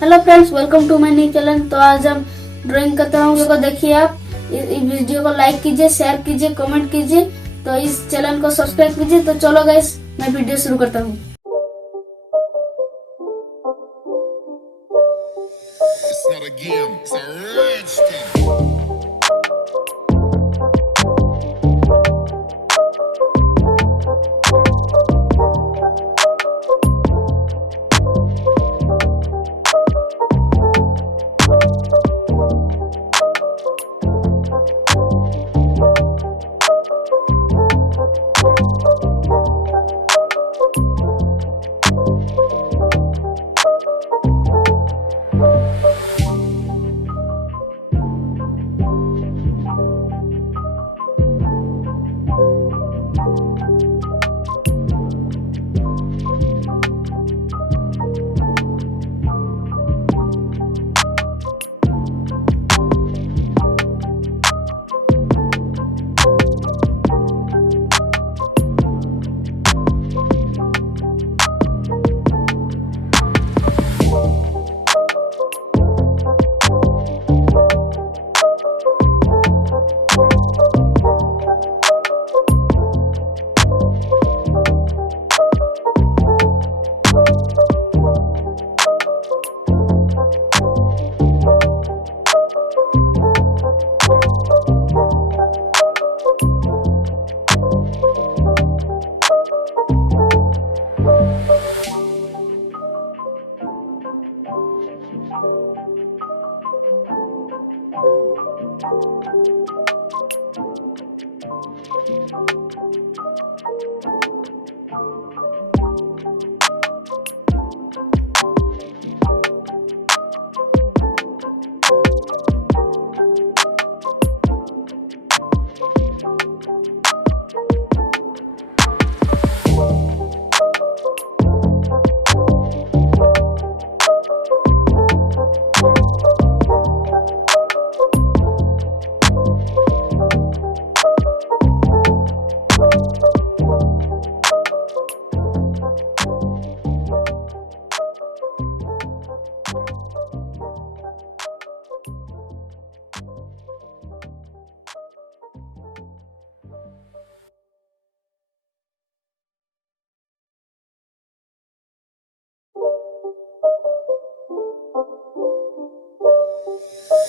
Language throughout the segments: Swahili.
Hello friends, welcome to my new channel. तो आज हम ड्राइंग करते हैं। वीडियो को देखिए आप। इस वीडियो को लाइक कीजिए, शेयर कीजिए, कमेंट कीजिए। तो इस चैनल को सब्सक्राइब कीजिए। तो चलो गाइस, मैं वीडियो शुरू करता हूँ। It's not a game, it's a rich thing.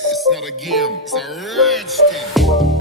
It's not a game, it's a rich thing.